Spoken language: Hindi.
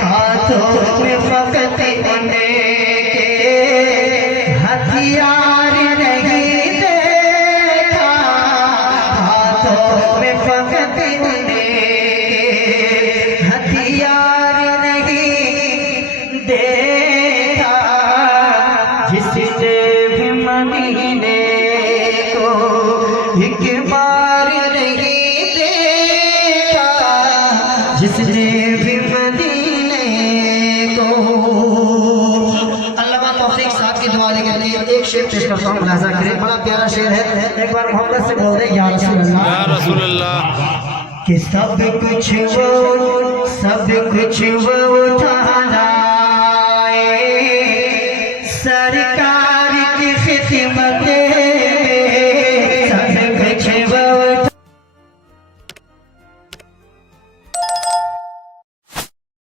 हाथों में फकत उनके हथियार नहीं देखा, हाथों में फकत उनके हथियार नहीं देखा। जिसने भी मदीने को एक बार नहीं देखा, जिसने भी मदीने को। अल्लाह तौफीक साहब की दुआ के लिए एक शेर पेश करता हूँ, मुलाजा करें। बड़ा प्यारा शेर है, एक बार मोहम्मद से बोल दें या रसूल अल्लाह, या रसूल अल्लाह। कि सब कुछ वो